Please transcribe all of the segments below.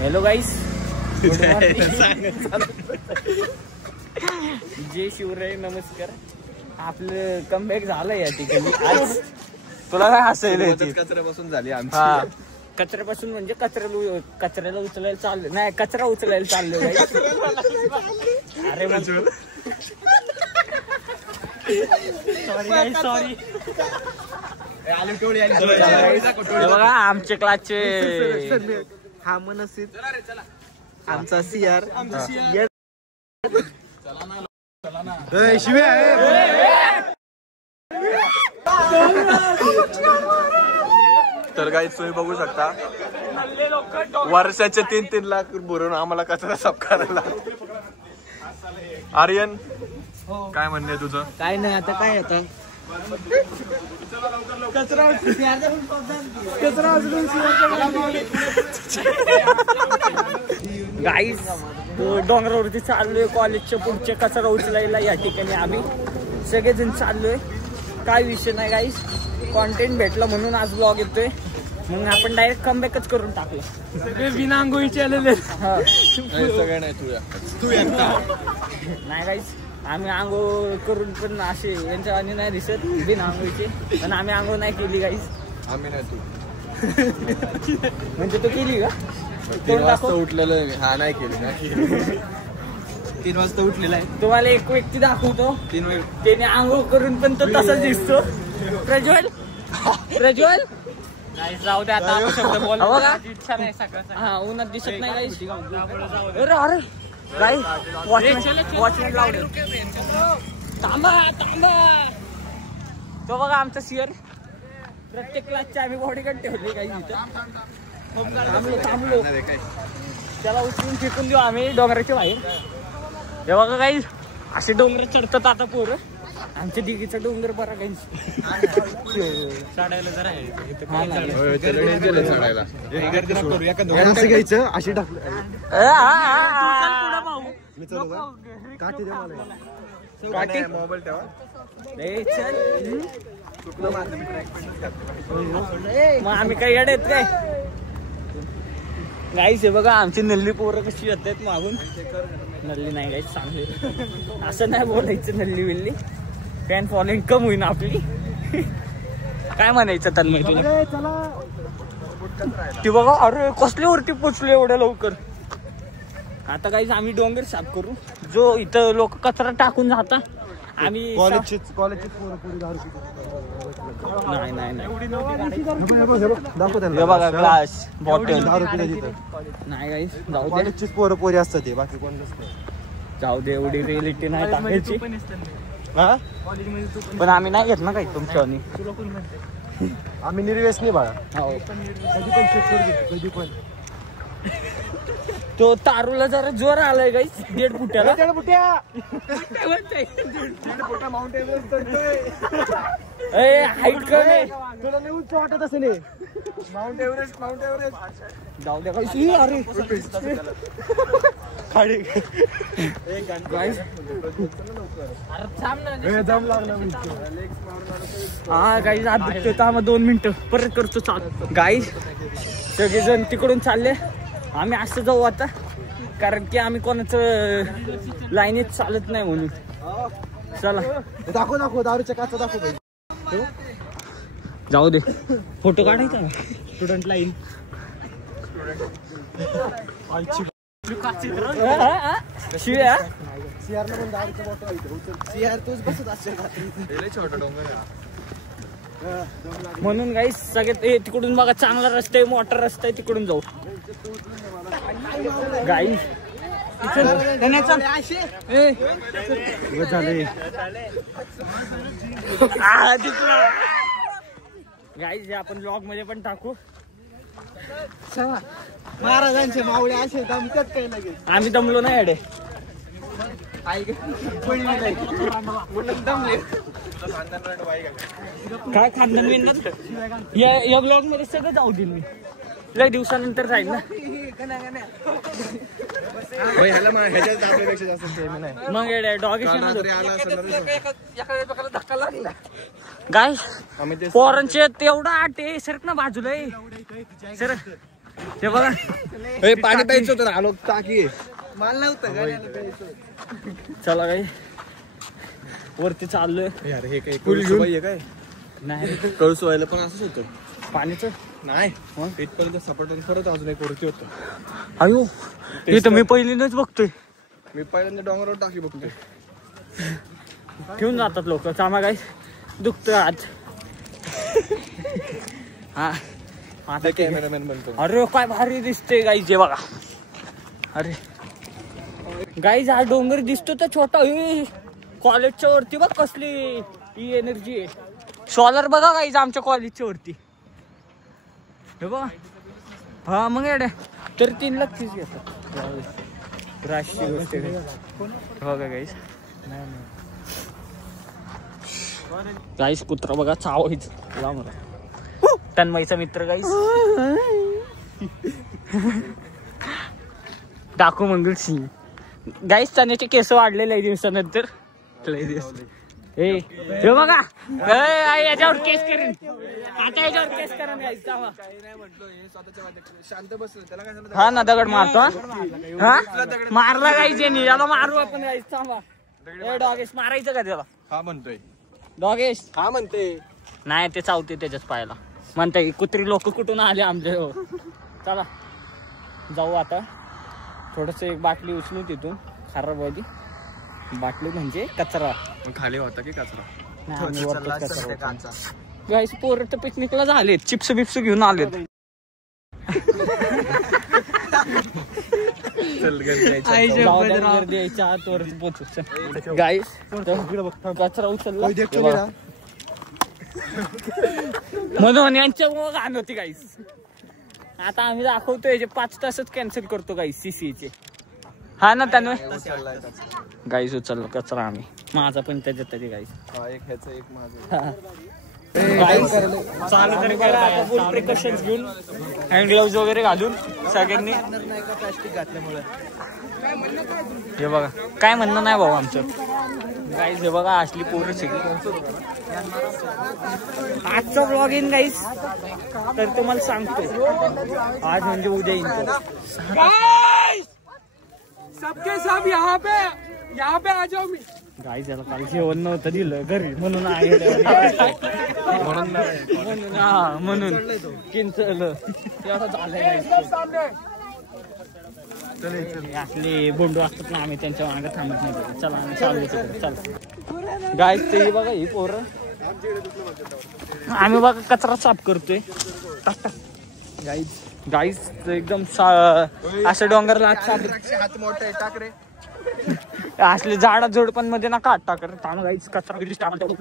Hello गाईस, जय शिवराय, नमस्कार. आपलं comeback झालं या ठिकाणी. आज तुला काय हसायला कचऱ्यापासून झाली आमची. हा, कचऱ्यापासून म्हणजे कचऱ्याला उचलायला चाललं नाही, कचरा उचलायला चाललो. अरे सॉरी. बघा आमच्या क्लासचे हा मनसित आमचा सीआर तर काही तुम्ही बघू शकता, वर्षाचे 3-3 लाख भरून आम्हाला कचरा साफ करायला. आर्यन, काय म्हणणे तुझं? काय नाही, आता काय आता गाईस डोंगरावरती चाललोय कॉलेजच्या पुढचे कचरा उचलायला. या ठिकाणी आम्ही सगळेजण चाललोय. काय विषय नाही गाईस, कॉन्टेंट भेटला म्हणून आज ब्लॉग येतोय. मग आपण डायरेक्ट कमबॅकच करून टाकलं. सगळे बिना आंघोळीचे आलेले. सगळं नाही तू नाही गाईस, आम्ही आंघोळ करून पण असे यांच्या आणि नाही दिसत बिना आंघोळीचे. पण आम्ही आंघोळ नाही केली गाईस. आम्ही नाही, तू म्हणजे तू केली का? 3 वाजता उठलेलं. हा, नाही केली. 3 वाजता उठलेला आहे. तुम्हाला एक व्यक्ती दाखवतो, त्याने आंघोळ करून पण तो तसाच दिसतो. प्रज्वल जाऊ दे आता. शब्द बोल, इच्छा नाही सकाळ. हा, उन्हात दिसत नाही गाईस. अरे गाई वॉचमॅन लावले. थांबा. तो बघा आमचा सिअर. प्रत्येक क्लासचे आम्ही बॉडीगार्ड ठेवले काही इथं. थांबलो त्याला उचलून फेकून देऊ आम्ही डोंगराच्या बाहेर. हे बघा काही असे डोंगर चढतात आता पोरं. आमच्या दिघीचा डोंगर बरा काही चढायला जरा घ्यायचं अशी टाकलं. मोबाईल ठेवा. मग आम्ही काही येत काय गाईस. हे बघा आमची नल्ली पोरं कशी येतात मागून. नल्ली नाही गाईस, चांगली. असं नाही बोलायचं नल्ली बिल्ली. फॅन फॉलोइंग कम होईन आपली. काय म्हणायचं तन्मय तुला? ती बघा, अरे कसल्यावरती पोचलो एवढ्या लवकर. आता गाईस आम्ही डोंगर साफ करू. जो इथं लोक कचरा टाकून जाता आम्ही कॉलेजची नाही बघा ग्लास बॉटल नाही गाईस. जाऊ दे, कॉलेजचीच पोरी असतात ते, बाकी कोण नसतं. जाऊ दे, एवढी रिअलिटी नाही टाकायची. पण आम्ही नाही घेत ना काही तुमच्या. आम्ही निर्व्यसनी बाळा. हो, कधी पण तो तारूला जरा जोर आलाय गाईस. 1.5 फुट्याला. माउंट एव्हरेस्ट हाईट कमी. तुला नाही उंच वाटत असेल. माउंट एव्हरेस्ट जाऊ द्या गाईस. अरे खाली हा गाईस. आता 2 मिनिटं परत करतो चालू. गाईस सगळेजण तिकडून चालले. आम्ही असं जाऊ आता, कारण की आम्ही कोणाचं लाईनीत चालत नाही म्हणून. चला दाखव दारूच्या काचा दाखव. जाऊ दे, फोटो काढायचा. Student line. शिव्या सीआरला पण दारूच्या बॉटल. सीआर तूच बसत असेल. छोटा डोंगर म्हणून गाईस सगळे तिकडून बघा, चांगला रस्ता आहे, मोठा रस्ता आहे, तिकडून जाऊ गाईस. गाईस हे आपण ब्लॉग मध्ये पण टाकू. महाराजांचे मावळे असे दमतात काही लगेच. आम्ही दमलो नाही अडे. काय खानदान विनत या ब्लॉग मध्ये सगळं जाऊ देईन मी. लय दिवसानंतर जाईल ना. मग डॉग धक्का लागला गाय. पोरांचे तेवढा आटे सरक ना बाजूला. सर ते बघा पाणी प्यायचं होतं आलो टाकी मला नव्हतं चला काही वरती चाललोय यार हे काय फुल घेऊन. आहे काय नाही कळसू व्हायला पण असंच होतं पाणीच नाही इथपर्यंत सपाटून परत अजून एक वरती होतं अयो हे तर मी पहिल्यांदाच बघतोय मी पहिल्यांदा डोंगरावर टाकी बघतोय घेऊन जातात लोक कामा काय दुखतं आज हा आता कॅमेरामॅन बनतो अरे काय भारी दिसते गाईज जे बघा अरे गाईज हा डोंगर दिसतो तर छोटा कॉलेजच्या वरती बघ कसली ही एनर्जी आहे सोलर बघा गाईज आमच्या कॉलेजच्या वरती हे बघा हा मग एवढ्या तर 3 लाख फीस घेतात राष्ट्रीय गोष्ट बघा गाईज गाईस कुत्रा बघा चावायचं तन्मयचा मित्र गाईस डाकू मंगल सिंग गाईस त्याचे केस वाढलेले आहे दिवसानंतर हे बघा याच्यावर केस करेन आता याच्यावर केस करा गाईस शांत बसलं त्याला काय झालं हा ना दगड मारतो हा मारला गाईस यांनी याला मारू आपण गाईस थांबा डॉगेश मारायचं का त्याला हा म्हणतोय डॉगेश हा म्हणते नाही ते चावते त्याच्याच पायाला म्हणताय कुत्री लोक कुठून आले आमच्या चला जाऊ आता थोडस एक बाटली उचलू तिथून खराब होती बाटली म्हणजे कचरा खाली होता की कचरा गाईस पोरं तर पिकनिकला झालेत चिप्स बिप्स घेऊन आलेत द्यायच्या आतवर पोचू गाईस कचरा उचलला म्हणून यांच्या घाण होती गाईस आता आम्ही दाखवतोय जे 5 तासच कॅन्सल करतो गाईस सीसीचे हा ना त्यानं गाईस उचलला कचरा आम्ही माझा पण त्याच्यात तरी गाईस एक ह्याचं एक माझं प्रिकॉशन्स घेऊन हँड ग्लोव्ज वगैरे घालून सगळ्यांनी प्लास्टिक घातल्यामुळे हे बघा काय म्हणणं नाही भाऊ आमचं गाईस हे बघा असली पोरं सगळी आजचा ब्लॉग इन गाईस तर तुम्हाला सांगतो आज म्हणजे उद्या येईन सबके सब यहाँ पे आ जाओ मी गाईस याला काल जेवण नव्हतं दिलं घरी म्हणून म्हणून किंचलं असले बोंडू असतात ना आम्ही त्यांच्या मागे थांबत नाही चला आम्ही चालू चला गाईस ते बघा ही पोरं आम्ही बघा कचरा साफ करतोय गाईस एकदम असं डोंगरला हात मोठा आहे टाक रे असले झाडा झोडपांमध्ये ना काट टाक थांब गाईस कचरा टाकू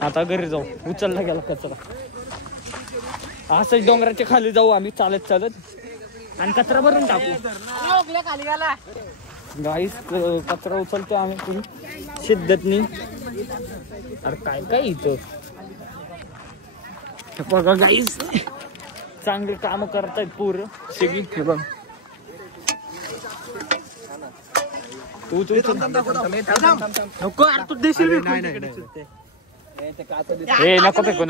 आता घरी जाऊ उचलला गेला कचरा असंच डोंगराच्या खाली जाऊ आम्ही चालत चालत आणि कचरा भरून टाकू गाईस कचरा उचलतो आम्ही तुम्ही शिद्दतनी अरे काय काय इथं बघा गाईस चांगली काम करतायत पोरं सगळी हे बघ नको यार तू देशील नको फेकू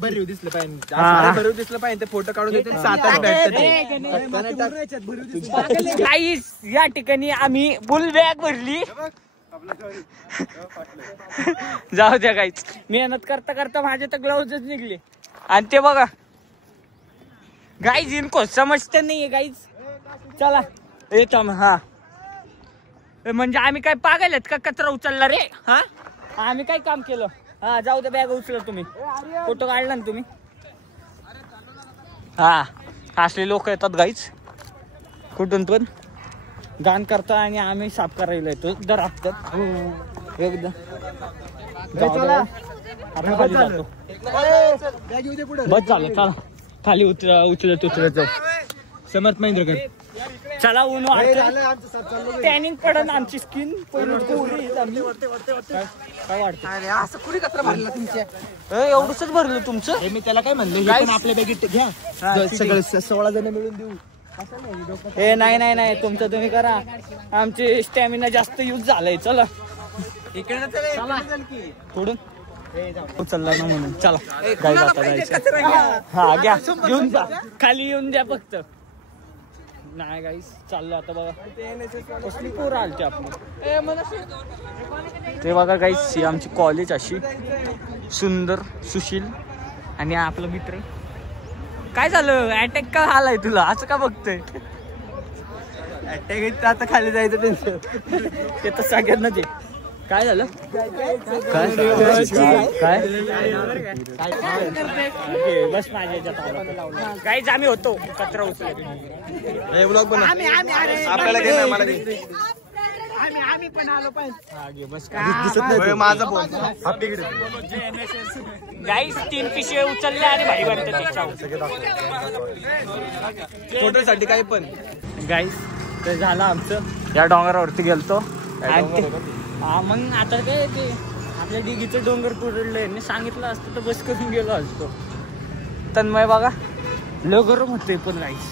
भरीव दिसलं पाहिजे दिसलं पाहिजे फोटो काढून देते 7-8 गाईस या ठिकाणी आम्ही फुल बॅग भरली जाऊ द्या गाईस मेहनत करता करता माझे तर ग्लाउजच निघले आणि ते बघा गाईज इनको समजते नाहीये गाईज चला येतो हा म्हणजे आम्ही काय पागल आहेत का कचरा उचलला रे हा आम्ही काय काम केलं हा जाऊ दे बॅग उचला तुम्ही फोटो काढला ना तुम्ही हा असले लोक येतात गाईज कुठून पण गाण करता आणि आम्ही साफ करायला येतो दर हप्त्यात एकदम बस झालं चला खाली उचलत जाऊ समर्थ महेंद्रकर चला ऊन टॅनिंग पडन आमची स्किन काय वाटतं असं कुणी कचरा भरला तुमच्या एवढंच भरलं तुमचं मी त्याला काय म्हणलं आपल्या बॅगेत घ्या सगळं 16 जण मिळून देऊ हे नाही तुमचं तुम्ही करा आमची स्टॅमिना जास्त यूज झालाय चला इकडे पुढून उचलला ना म्हणून. चला काय जाता जायचं. हा घ्या घेऊन जा, खाली येऊन द्या फक्त. नाही गाईस चाललो आता बघा. कसली पोरं आलते आपली ते बघा गाईस. ही आमची कॉलेज अशी सुंदर, सुशील आणि आपला मित्र. काय झालं अटॅक का आलाय तुला असं का बघतोय? अटॅक आता खाली जायचं टेन्शन ते तर सगळ्यांना ते. काय झालं काय बस माझ्या याच्यात काहीच आम्ही होतो कचरा उचलत. आम्ही पण आलो पाहिजे बस. माझा गाईस 3 पिशवे उचलले आणि भाई वाटतं फोटोसाठी काही पण. गाईस ते झालं आमचं. या डोंगरावरती गेलतो. हा मग आता काय ते आपल्या डिगीचं डोंगर पुरडलंय मी सांगितलं असतं तर बस करून गेलो असतो. तन्मय बघा लय गरम होते पण गाईस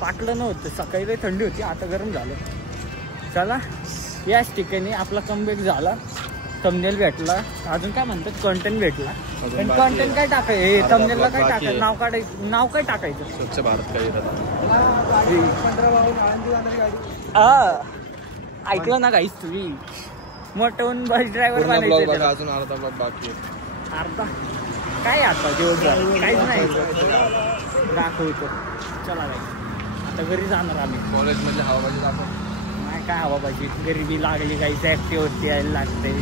पाटलं नव्हतं. सकाळी लय थंडी होती आता गरम झालं. चला याच ठिकाणी आपला कमबॅक झाला. थंबनेल भेटला. अजून काय म्हणतात कंटेंट भेटला. पण कंटेंट काय टाकायचं थंबनेलला काय टाकायचं नाव काढायचं. नाव काय टाकायचं स्वच्छ भारत काही ऐकलं ना गाईस तुम्ही मोठं बस ड्रायव्हर बनायचं. अजून अर्धा ब्लॉग बाकी अर्धा काय आता दिवसभर काहीच नाही दाखवतो. चला आता घरी जाणार आम्ही. कॉलेज मधले हवाबाजी दाखव. नाही काय हवा पाहिजे गरिबी लागली काहीच ऍक्टिव्हटी यायला लागते.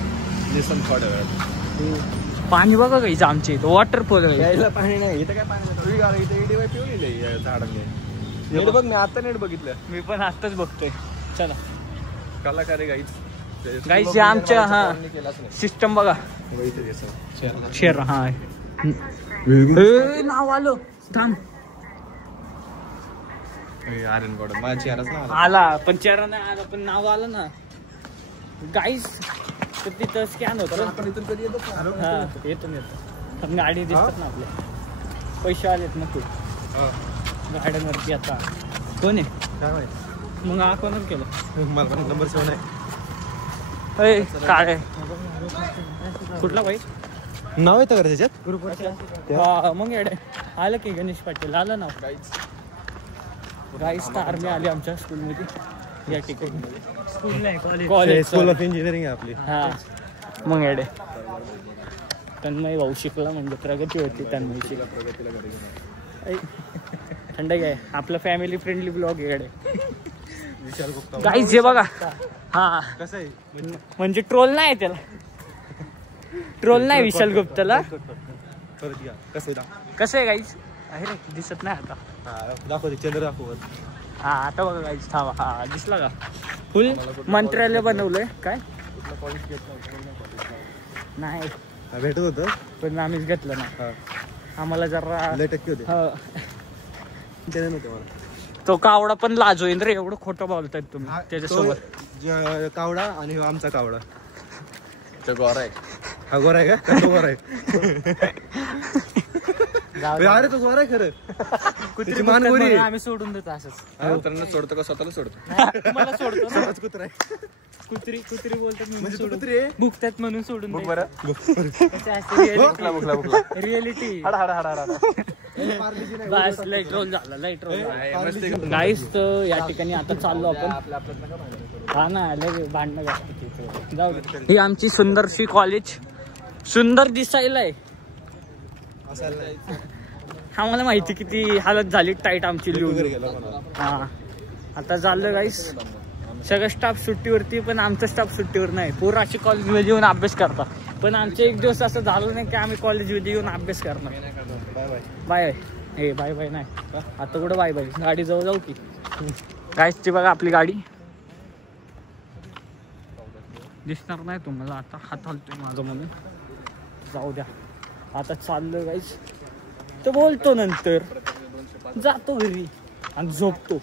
पाणी बघा काहीच आमच्या इथं वॉटरफॉल यायला पाणी नाही. इथं काय पाणी इथे पिवलेलं झाडांनी. बघ मी आता नेट बघितलं. मी पण आताच बघतोय. चला कलाकारी गाईच गाईस आमच्या हा सिस्टम बघा. शेर हा नाव आलो थांब माझ्या चेहराच ना आला पण चेहरा नाही आला पण नाव आलं ना गाईस. तर तिथं स्कॅन होतं. आपण इथून कधी येतो हा येतो पण गाडी दिसतात ना आपल्या. पैसे आलेत ना खूप गाड्यांवरती. आता कोण आहे काय माहिती मग हा कोणच केलं. मला पण नंबर 7 आहे. काय कुठला बाई नाव येतं का त्याच्यात ग्रुपवर? हा मग येडे आलं की गणेश पाटील आलं ना. गाईस स्टार मी आली आमच्या स्कूलमध्ये या ठिकाणी. स्कूल ऑफ इंजिनिअरिंग आहे आपली. हा मग येडे तन्मय भाऊ शिकला म्हणजे प्रगती होती तन्मयची. थंड काय आपलं फॅमिली फ्रेंडली ब्लॉग येडे. गाईस जे बघा हा कसं आहे म्हणजे ट्रोल नाही त्याला. ट्रोल नाही विशाल गुप्ताला. कसं आहे गाईस आहे रे दिसत नाही आता. दाखवते चंद्र दाखव. हा आता बघा गाईस थांबा. हा दिसला का फुल मंत्रालय बनवलंय काय नाही भेटत होतं पण आम्हीच घेतलं ना. आम्हाला जरा टक्के होते मला. तो कावडा पण लाज होईल रे एवढं खोटं बोलतायत तुम्ही त्याच्यासोबत. कावडा आणि आमचा कावडा गोरा आहे. हा गोरा आहे का गोरा आहे. अरे तो गोरा आहे खरं. मान गोरी आम्ही सोडून देतो असंच. सोडतो का स्वतःला सोडतो. तुम्हाला सोडतो कुत्रा आहे. कुत्री बोलतात म्हणजे कुत्री भुकतात म्हणून सोडून रिअलिटी. बस लाईट रोल झाला. लाईट रोल गाईस या ठिकाणी आता चाललो आपण. हा ना भांडणं जास्त जाऊ दे. ही आमची सुंदरशी कॉलेज सुंदर दिसायला आहे. आम्हाला माहिती किती हालत झाली टाईट आमची लिहून. हा आता चाललं गाईस. सगळं स्टाफ सुट्टीवरती पण आमचा स्टाफ सुट्टीवर नाही. पोरं अशी कॉलेजमध्ये येऊन अभ्यास करतात. पण आमचं एक दिवस असं झालं नाही की आम्ही कॉलेजमध्ये येऊन अभ्यास करणार. बाय बाय हे बाय बाय नाही आता कुठं बाय बाय. गाडी जवळ जाऊ की गाईसची बघा आपली गाडी दिसणार नाही तुम्हाला आता. हात हलतोय माझं म्हणून जाऊ द्या. आता चाललं गाईस तर बोलतो नंतर जातो घरी आणि झोपतो.